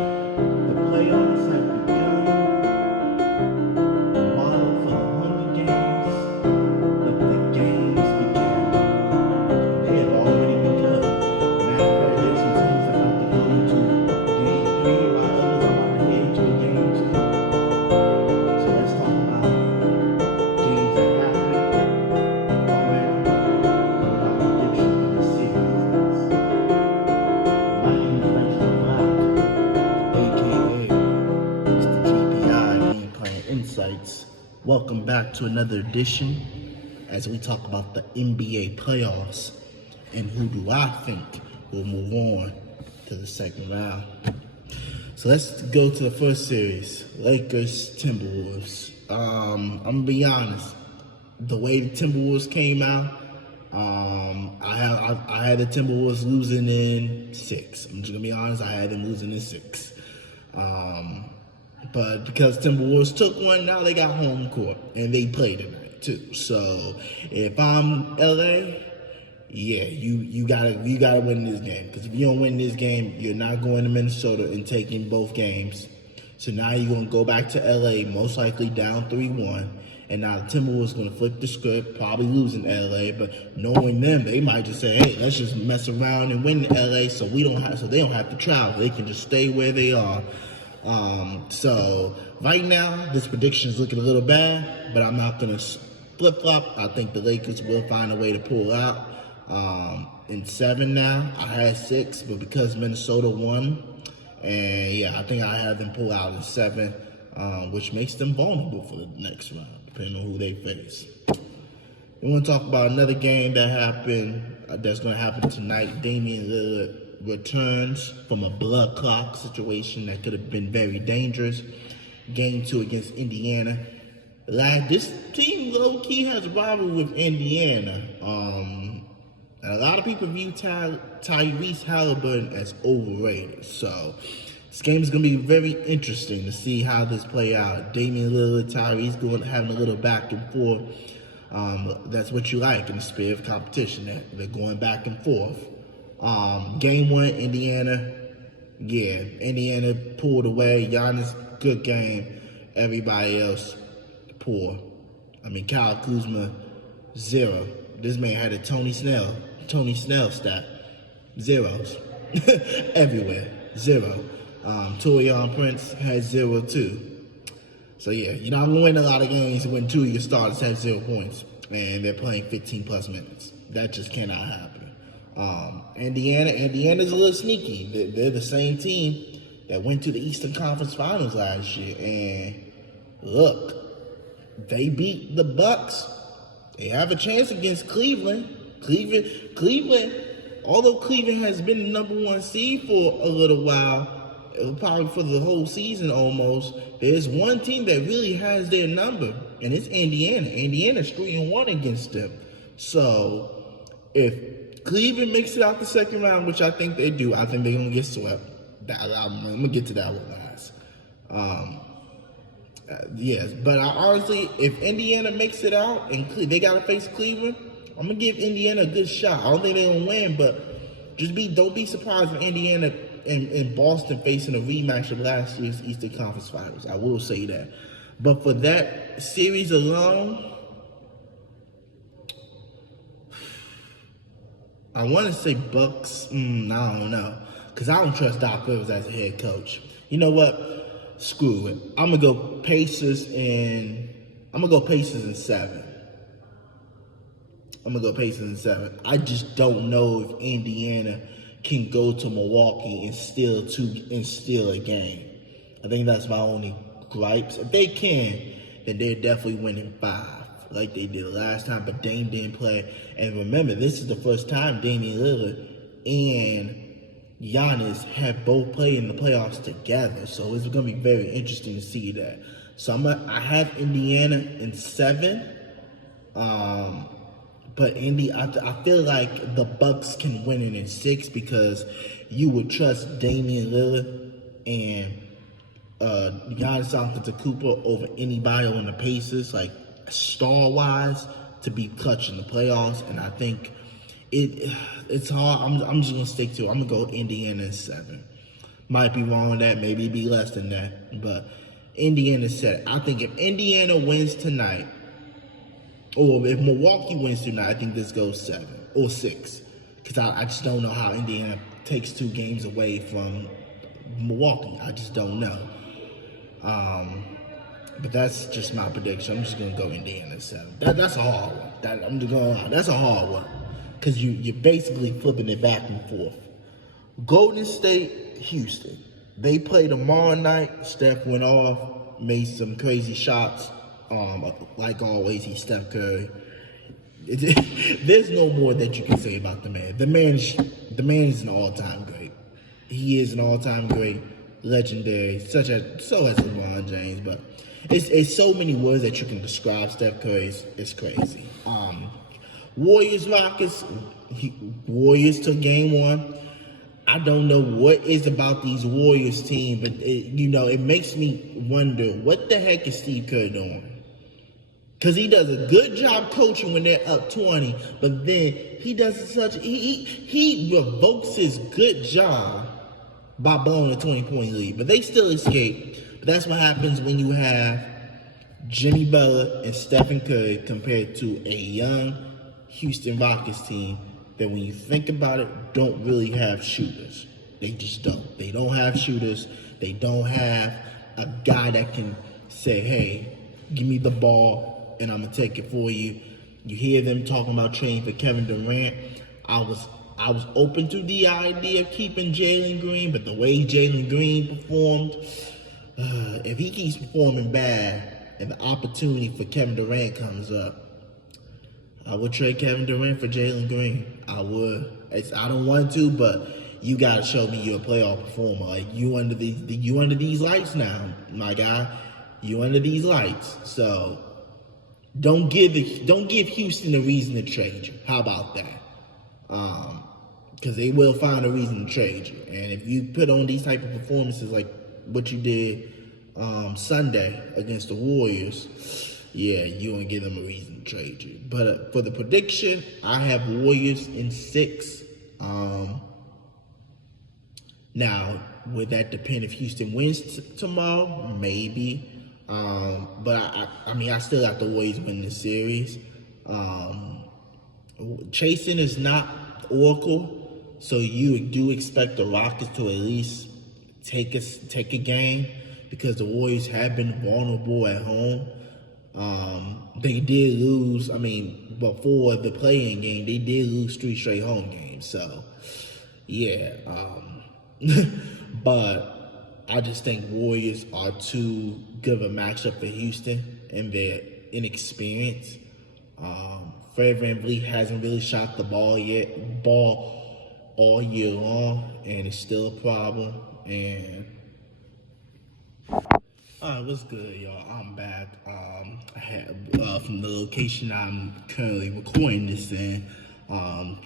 The playoffs have begun. The model for the Hunger Games. Let the games begin. They have already begun. Matter of fact, there's some teams that have to go into game three, while others are about to head into a game two. So let's talk about games that happened already and our prediction for the series. My name is Benjamin Black, aka Mr. GPI Game Plan Insights. Welcome back to another edition as we talk about the NBA playoffs and who do I think will move on to the second round. So let's go to the first series, Lakers Timberwolves. I'm gonna be honest, the way the Timberwolves came out, I had the Timberwolves losing in 6. I'm just gonna be honest, I had them losing in 6. But because Timberwolves took one, now they got home court and they play tonight too. So if I'm LA, yeah, you gotta win this game, because if you don't win this game, you're not going to Minnesota and taking both games. So now you're gonna go back to LA, most likely down 3-1, and now the Timberwolves gonna flip the script, probably losing LA. But knowing them, they might just say, hey, let's just mess around and win LA, so they don't have to travel. They can just stay where they are. So right now, this prediction is looking a little bad, but I'm not gonna flip-flop. I think the Lakers will find a way to pull out. In 7 now, I had 6, but because Minnesota won, and yeah, I think I have them pull out in 7, which makes them vulnerable for the next round, depending on who they face. We want to talk about another game that happened, that's going to happen tonight. Damian Lillard returns from a blood clock situation that could have been very dangerous. Game 2 against Indiana. This team low-key has a rivalry with Indiana. And a lot of people view Tyrese Halliburton as overrated. So this game is going to be very interesting to see how this play out. Damian Lillard, Tyrese having a little back and forth. That's what you like in the spirit of competition. They're going back and forth. Game 1, Indiana. Yeah, Indiana pulled away. Giannis, good game. Everybody else, poor. Kyle Kuzma, 0. This man had a Tony Snell stat. Zeros. Everywhere. 0. Taurean Prince had 0 too. So yeah, you're not gonna win a lot of games when 2 of your starters have 0 points and they're playing 15 plus minutes. That just cannot happen. Indiana's a little sneaky. They're the same team that went to the Eastern Conference Finals last year, and look, they beat the Bucks. They have a chance against Cleveland. Cleveland, although Cleveland has been the number 1 seed for a little while, probably for the whole season almost, there's one team that really has their number, and it's Indiana. Indiana's 3-1 against them. So if Cleveland makes it out the second round, which I think they do, I think they're going to get swept. I'm going to get to that one last. Yes, but honestly, if Indiana makes it out and they got to face Cleveland, I'm going to give Indiana a good shot. I don't think they're going to win, but don't be surprised if Indiana and Boston facing a rematch of last year's Eastern Conference Finals. I will say that. But for that series alone, I want to say Bucks. I don't know, because I don't trust Doc Rivers as a head coach. You know what? Screw it. I'm gonna go Pacers in 7. I just don't know if Indiana can go to Milwaukee and steal a game. I think that's my only gripes. If they can, then they're definitely winning 5, like they did last time. But Dame didn't play, and remember, this is the first time Damian Lillard and Giannis have both played in the playoffs together, so it's going to be very interesting to see that. So I have Indiana in 7, but I feel like the Bucks can win it in 6, because you would trust Damian Lillard and Giannis Antetokounmpo over anybody on the Pacers, like star-wise, to be clutch in the playoffs, and I think it's hard. I'm just gonna stick to it. I'm gonna go Indiana in 7. Might be wrong on that. Maybe be less than that. But Indiana said, I think if Indiana wins tonight, or if Milwaukee wins tonight, I think this goes 7 or 6. Because I just don't know how Indiana takes 2 games away from Milwaukee. I just don't know. But that's just my prediction. I'm just going to go Indiana 7. That's a hard one. I'm just going to lie. That's a hard one. Because you're basically flipping it back and forth. Golden State, Houston. They play tomorrow night. Steph went off, made some crazy shots. Like always, he's Steph Curry. There's no more that you can say about the man. The man is an all-time great. He is an all-time great, legendary, so has LeBron James. But it's so many words that you can describe Steph Curry. It's crazy. Warriors, Rockets. Warriors took game 1. I don't know what is about these Warriors team, but it makes me wonder what the heck is Steve Kerr doing? Because he does a good job coaching when they're up 20, but then he does he revokes his good job by blowing a 20-point lead. But they still escape. But that's what happens when you have Jimmy Butler and Stephen Curry compared to a young Houston Rockets team that, when you think about it, don't really have shooters. They just don't. They don't have shooters. They don't have a guy that can say, hey, give me the ball and I'm going to take it for you. You hear them talking about trading for Kevin Durant. I was open to the idea of keeping Jalen Green, but the way Jalen Green performed, if he keeps performing bad and the opportunity for Kevin Durant comes up, I would trade Kevin Durant for Jalen Green. I would. I don't want to, but you gotta show me you're a playoff performer. Like you under these lights now, my guy. You under these lights. So don't give Houston a reason to trade you. How about that? Because they will find a reason to trade you. And if you put on these type of performances like what you did Sunday against the Warriors, yeah, you won't give them a reason to trade you. But for the prediction, I have Warriors in 6. Now, would that depend if Houston wins tomorrow? Maybe. But I still got the Warriors win the series. Chasing is not Oracle, so you do expect the Rockets to at least take a game, because the Warriors have been vulnerable at home. They did lose, before the play-in game, they did lose 3 straight home games. So, yeah. But I just think Warriors are too good of a matchup for Houston and their inexperience. Fred VanVleet hasn't really shot the ball all year long, and it's still a problem. And what's good, y'all? I'm back. I had from the location I'm currently recording this in. I'm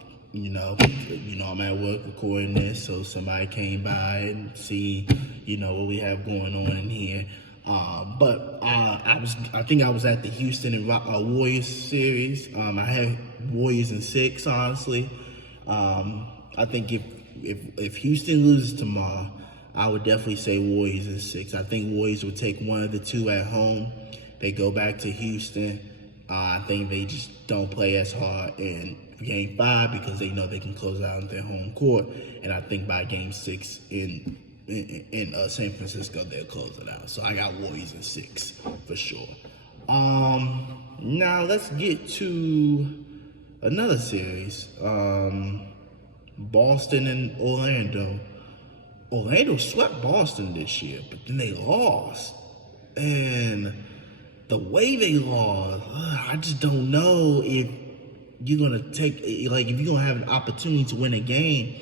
at work recording this, so somebody came by and see, what we have going on in here. But I think I was at the Houston and Warriors series. I had Warriors in 6, honestly. I think if Houston loses tomorrow, I would definitely say Warriors in 6. I think Warriors would take one of the 2 at home. They go back to Houston. I think they just don't play as hard in Game 5 because they know they can close out on their home court. And I think by Game 6 in San Francisco, they'll close it out. So I got Warriors in 6 for sure. Now let's get to another series. Boston and Orlando. Orlando swept Boston this year, but then they lost. And the way they lost, I just don't know if you're going to if you're going to have an opportunity to win a game.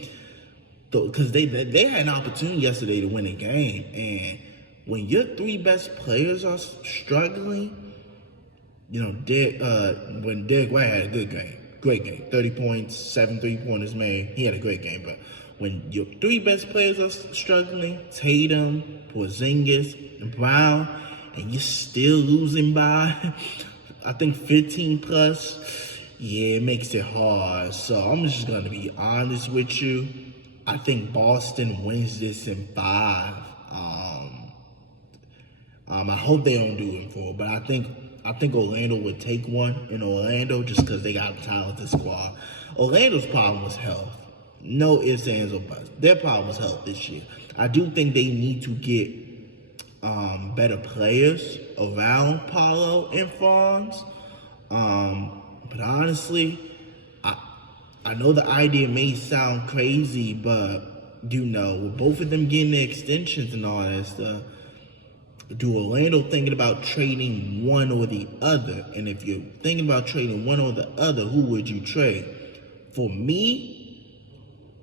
Because they had an opportunity yesterday to win a game. And when your 3 best players are struggling, when Derek White had a good game, great game, 30 points, 7 3-pointers made, he had a great game. But when your 3 best players are struggling, Tatum, Porzingis, and Brown, and you're still losing by, I think 15 plus, yeah, it makes it hard. So I'm just going to be honest with you. I think Boston wins this in 5. I hope they don't do it in 4, but I think Orlando would take one in Orlando just because they got a talented squad. Orlando's problem was health. No ifs, ands, or buts. Their problem was health this year. I do think they need to get better players around Paolo and Franz. But honestly, I know the idea may sound crazy, but with both of them getting the extensions and all that stuff, do Orlando thinking about trading one or the other? And if you're thinking about trading one or the other, who would you trade? For me,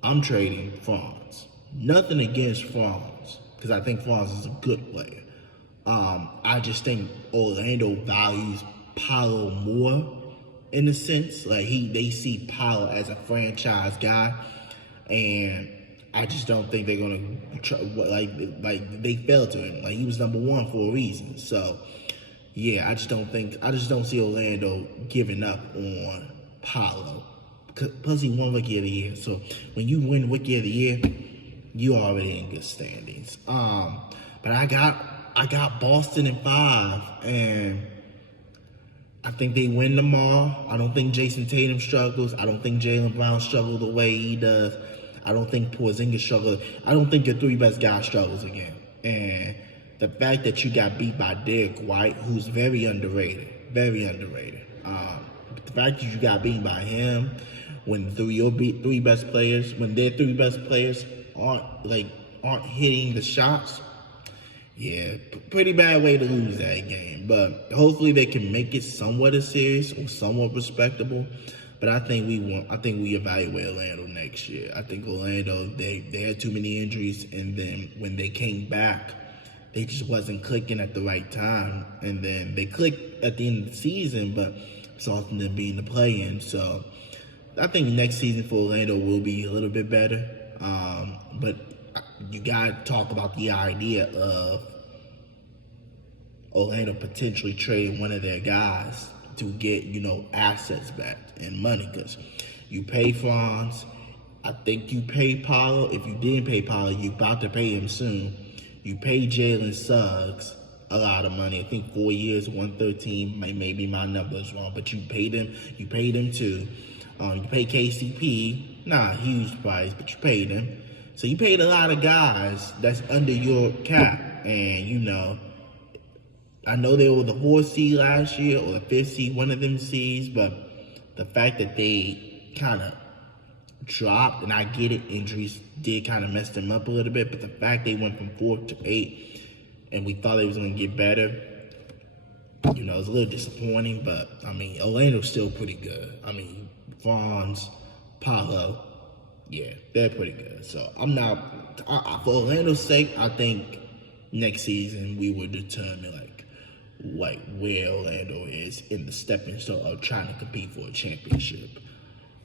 I'm trading Franz. Nothing against Franz, because I think Franz is a good player. I just think Orlando values Paolo more, in a sense. Like they see Paolo as a franchise guy, and I just don't think they're gonna try, like they failed to him. Like he was number 1 for a reason. So yeah, I just don't see Orlando giving up on Paolo. Plus he won Rookie of the Year. So when you win Rookie of the Year, you already in good standings. But I got Boston in 5, and I think they win tomorrow. I don't think Jason Tatum struggles. I don't think Jaylen Brown struggles the way he does. I don't think Porzingis struggles. I don't think your 3 best guys struggles again. And the fact that you got beat by Derek White, who's very underrated. The fact that you got beat by him when your 3 best players, when their 3 best players aren't hitting the shots, yeah, pretty bad way to lose that game. But hopefully they can make it somewhat a series or somewhat respectable. But I think we evaluate Orlando next year. I think Orlando, they had too many injuries, and then when they came back, they just wasn't clicking at the right time. And then they clicked at the end of the season, but it's often them being the play-in. So I think next season for Orlando will be a little bit better. But you got to talk about the idea of Orlando potentially trading one of their guys to get, assets back and money, because you pay Franz. I think you pay Paolo. If you didn't pay Paolo, you're about to pay him soon. You pay Jalen Suggs a lot of money. I think 4 years, 113. Maybe my number is wrong, but you paid him. You paid him too. You pay KCP. Not a huge price, but you paid him. So you paid a lot of guys that's under your cap, and I know they were the 4th seed last year or the 5th seed, one of them seeds, but the fact that they kind of dropped, and I get it, injuries did kind of mess them up a little bit, but the fact they went from 4th to 8th, and we thought they was going to get better, it was a little disappointing, but, Orlando's still pretty good. Franz, Paolo, yeah, they're pretty good. So for Orlando's sake, I think next season we will determine, where Orlando is in the stepping stone of trying to compete for a championship.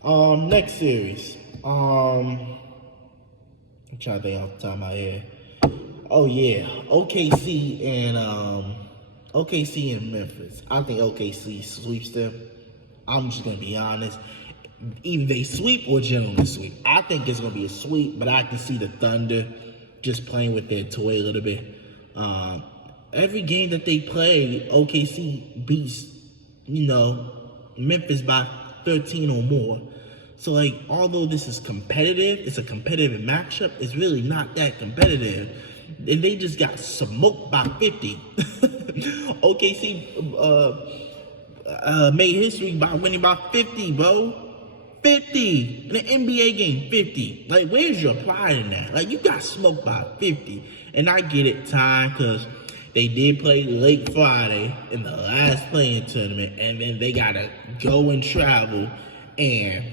Next series. I'm trying to think off the top of my head. Oh yeah, OKC and Memphis. I think OKC sweeps them. I'm just gonna be honest. Either they sweep or gentlemen sweep. I think it's gonna be a sweep, but I can see the Thunder just playing with their toy a little bit. Every game that they play, OKC beats, Memphis by 13 or more. So, although this is competitive, it's a competitive matchup, it's really not that competitive. And they just got smoked by 50. OKC made history by winning by 50, bro. 50 in an NBA game, 50. Where's your pride in that? You got smoked by 50. And I get it, time, because they did play late Friday in the last playing tournament, and then they gotta go and travel, and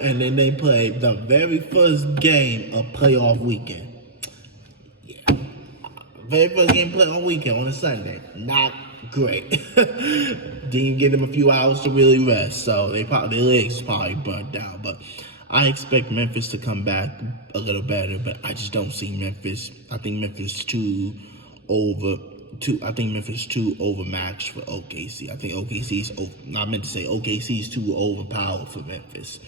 and then they play the very first game of playoff weekend. Yeah, very first game playoff weekend on a Sunday. Not great. Didn't give them a few hours to really rest, so their legs probably burnt down. But I expect Memphis to come back a little better, but I just don't see Memphis. I think Memphis too overmatched for OKC. I think OKC's too overpowered for Memphis.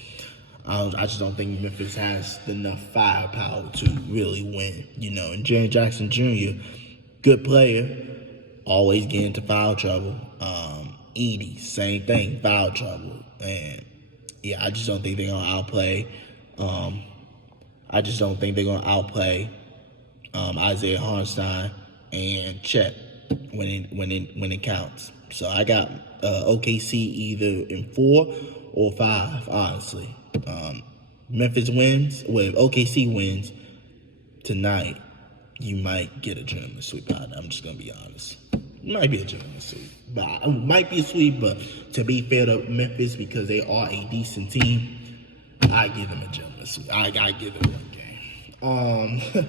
I just don't think Memphis has enough firepower to really win, And Jaren Jackson Jr., good player, always get into foul trouble. Edey, same thing, foul trouble. And yeah, I just don't think they're gonna outplay. Isaiah Hartenstein and Chet when it counts. So I got OKC either in 4 or 5, honestly. Memphis wins. Well, if OKC wins tonight, you might get a gentleman's sweep. I'm just gonna be honest. It might be a gentleman's sweep, but to be fair to Memphis, because they are a decent team, I give them a gentleman's sweep. I give them one game.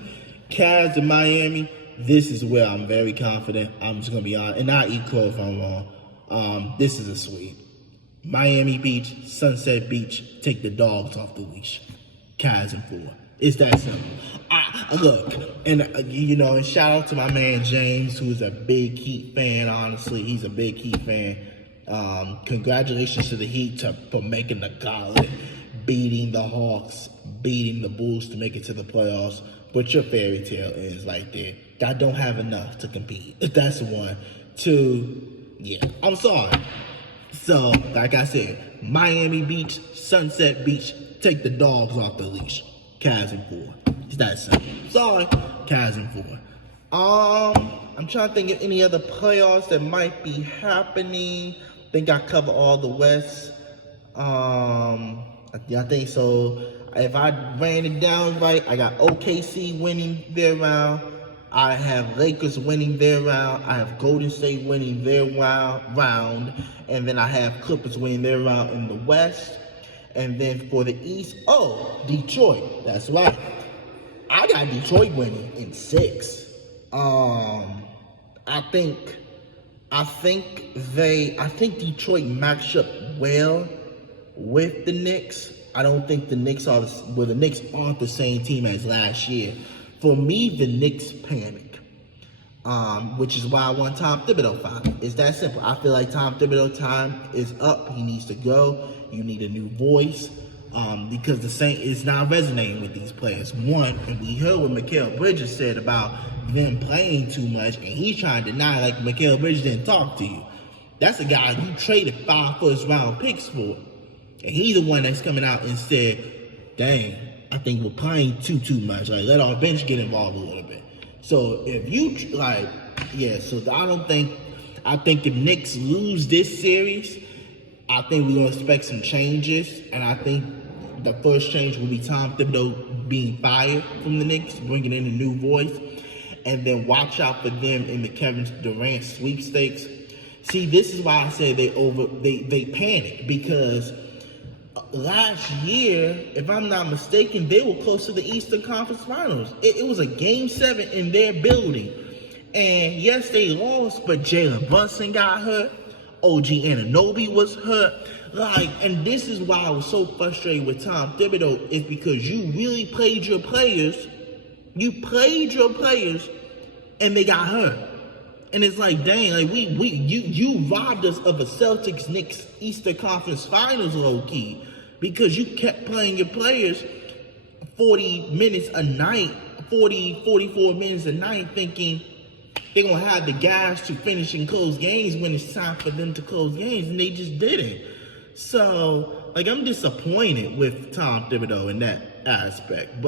Cavs in Miami. This is where I'm very confident. I'm just gonna be honest, and not eat crow if I'm wrong. This is a sweep. Miami Beach, Sunset Beach, take the dogs off the leash. Cavs in 4. It's that simple. Look, and and shout out to my man James, who's a big Heat fan. Honestly, he's a big Heat fan. Congratulations to the Heat for making the gauntlet, beating the Hawks, beating the Bulls to make it to the playoffs. But your fairy tale ends right there. I don't have enough to compete. That's 1. 2, yeah, I'm sorry. So, like I said, Miami Beach, Sunset Beach, take the dogs off the leash. Cavs in 4. It's that simple. Sorry, Cavs in 4. I'm trying to think of any other playoffs that might be happening. I think I cover all the West. I think so. If I ran it down right, I got OKC winning their round. I have Lakers winning their round. I have Golden State winning their round. And then I have Clippers winning their round in the West. And then for the East, Detroit. That's right. I got Detroit winning in 6. I think Detroit matched up well with the Knicks. I don't think the Knicks the Knicks aren't the same team as last year. For me, the Knicks panic, which is why I want Tom Thibodeau fired. It's that simple. I feel like Tom Thibodeau time is up. He needs to go. You need a new voice, because the same is not resonating with these players. One, and we heard what Mikal Bridges said about them playing too much, and he's trying to deny like Mikal Bridges didn't talk to you. That's a guy you traded 5 first-round picks for. And he's the one that's coming out and said, dang, I think we're playing too much. Like, let our bench get involved a little bit. So if you, I think if Knicks lose this series, I think we're going to expect some changes. And I think the first change will be Tom Thibodeau being fired from the Knicks, bringing in a new voice. And then watch out for them in the Kevin Durant sweepstakes. See, this is why I say they panic, because last year, if I'm not mistaken, they were close to the Eastern Conference Finals. It was a Game 7 in their building. And yes, they lost, but Jalen Brunson got hurt. OG Anunoby was hurt. And this is why I was so frustrated with Tom Thibodeau, is because you really played your players. You played your players, and they got hurt. And it's like, dang, like you robbed us of a Celtics-Knicks Eastern Conference Finals low-key, because you kept playing your players 40 minutes a night, 44 minutes a night, thinking they're going to have the guys to finish and close games when it's time for them to close games, and they just didn't. So, I'm disappointed with Tom Thibodeau in that aspect.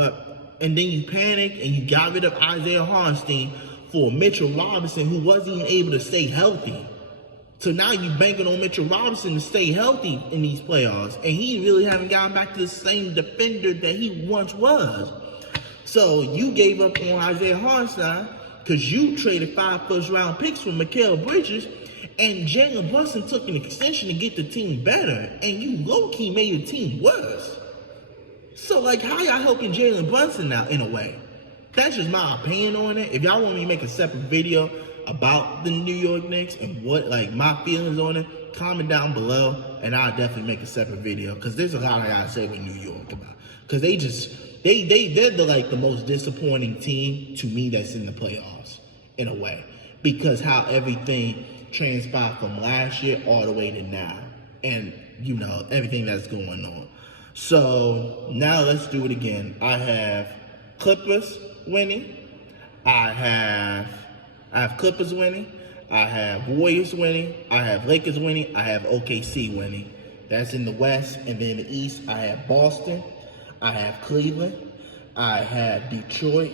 And then you panic and you got rid of Isaiah Hartenstein for Mitchell Robinson, who wasn't even able to stay healthy. So now you're banking on Mitchell Robinson to stay healthy in these playoffs, and he really haven't gotten back to the same defender that he once was. So you gave up on Isaiah Hartenstein because you traded 5 first-round picks for Mikal Bridges, and Jalen Brunson took an extension to get the team better, and you low-key made the team worse. So, how y'all helping Jalen Brunson now, in a way? That's just my opinion on it. If y'all want me to make a separate video about the New York Knicks and what, my feelings on it, comment down below, and I'll definitely make a separate video, because there's a lot I gotta say with New York about. Because they're the most disappointing team to me that's in the playoffs, in a way, because how everything transpired from last year all the way to now, and everything that's going on. So now let's do it again. I have Clippers winning. I have Clippers winning. I have Warriors winning. I have Lakers winning. I have OKC winning. That's in the West. And then in the East, I have Boston. I have Cleveland. I have Detroit.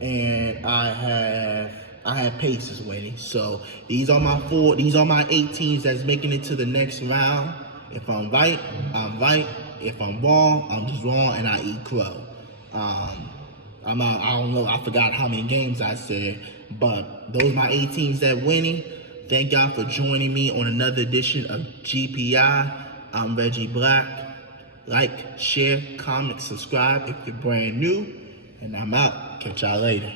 And I have Pacers winning. So these are my 8 teams that's making it to the next round. If I'm right, I'm right. If I'm wrong, I'm just wrong and I eat crow. I don't know, I forgot how many games I said, but those are my 8 teams that winning. Thank y'all for joining me on another edition of GPI. I'm Reggie Black. Like, share, comment, subscribe if you're brand new. And I'm out. Catch y'all later.